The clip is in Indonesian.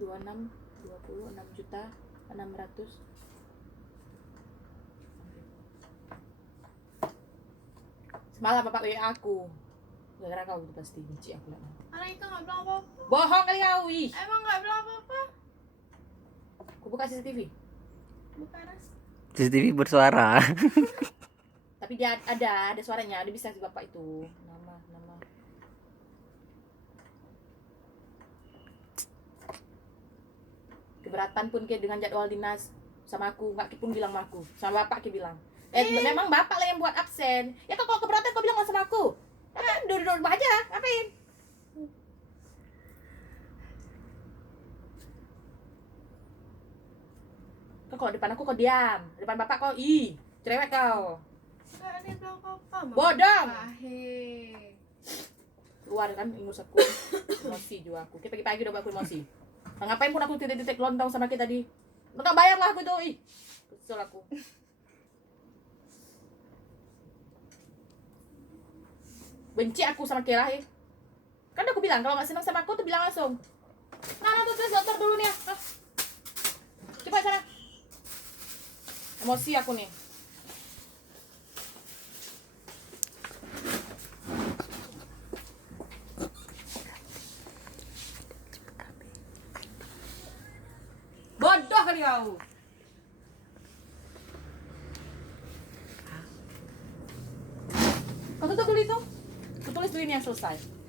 26.600.600. Semalam bapak WA aku. Gara-gara kau itu pasti benci aku lah. Anak itu nggak bilang apa-apa. Bohong kali kau, ih. Emang nggak bilang apa-apa. Aku buka CCTV. Bukan ras. CCTV bersuara. Tapi dia ada suaranya, dia bisa si bapak itu. Nama. Keberatan pun ke dengan jadwal dinas sama aku, Mbak Ki pun bilang sama aku, sama bapak Ki bilang. Memang bapak lah yang buat absen. Ya kok kalau keberatan kau bilang sama aku. Kan duduk aja, ngapain? Kau kalau depan aku kau diam, depan bapak kau cerewet kau. Nggak ada yang bilang apa-apa. Bodoh. Keluar kan ingus aku, emosi juga aku. Kita pagi-pagi udah aku emosi. Nah, ngapain pun aku titik-titik lontong sama kita tadi. Enggak bayar lah aku tuh, kesel aku. Benci aku sama Kira, Kan udah aku bilang kalau nggak senang sama aku tuh bilang langsung. Nah, tuh terus dokter dulu nih ya. Coba sana. Emosi aku nih. Bodoh kali kau. Kau tutup dulu itu. Aku tulis dulu ini yang selesai.